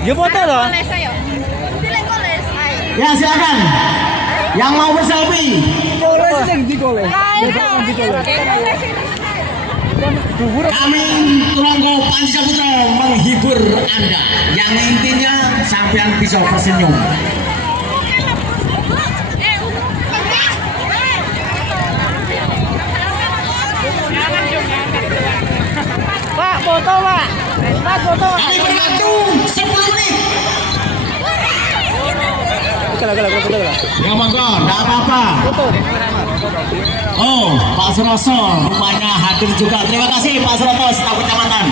Ya foto loh. Ya silakan. Yang mau berselfie. Koles yang di koles. Kami Turangga Panji Saputra menghibur Anda. Yang intinya sampean bisa tersenyum. Pak, foto Pak. Pak, foto. Kami berwaktu 10 menit. Foto. Ya monggo, enggak apa-apa. Oh, Pak Suroso rupanya hadir juga. Terima kasih Pak Suroso, staf kecamatan.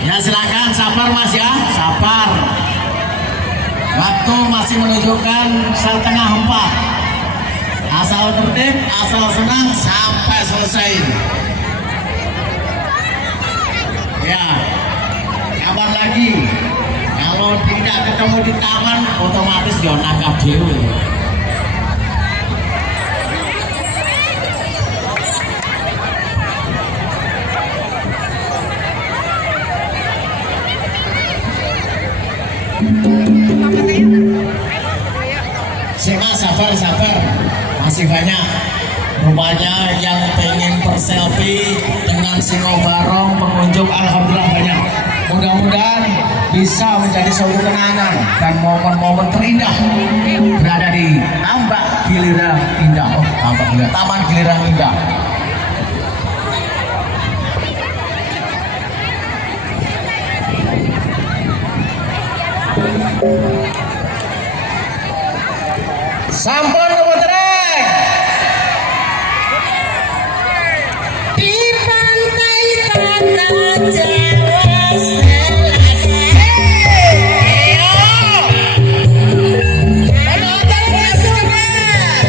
Ya silakan sabar Mas ya, sabar. Waktu masih menunjukkan setengah 4. Asal tertib, asal senang sampai selesai. Ya, kapan lagi? Kalau tidak ketemu di taman, otomatis dia nangkap dewe. Sima sabar masih banyak rupanya yang pengen berselfie dengan Singo Barong pengunjung, alhamdulillah banyak. Mudah-mudahan bisa menjadi suatu kenangan dan momen-momen terindah berada di Tambak Giliran Indah. Taman Giliran Indah. Sampun putrek di pantai tanah Jawa selesai. Penonton masuk cepat.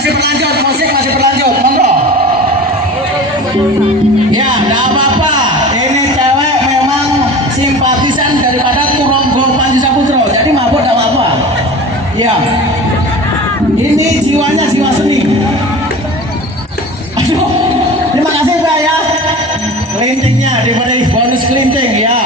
masih berlanjut, musik masih berlanjut, monggo. Ya, enggak apa-apa. Ini cewek memang simpatisan daripada Turonggo Panji Saputro. Jadi mabuk enggak apa-apa. Ya. Ini jiwanya jiwa seni. Aduh. Terima kasih Pak ya. Kelintingnya diberi bonus kelinting ya.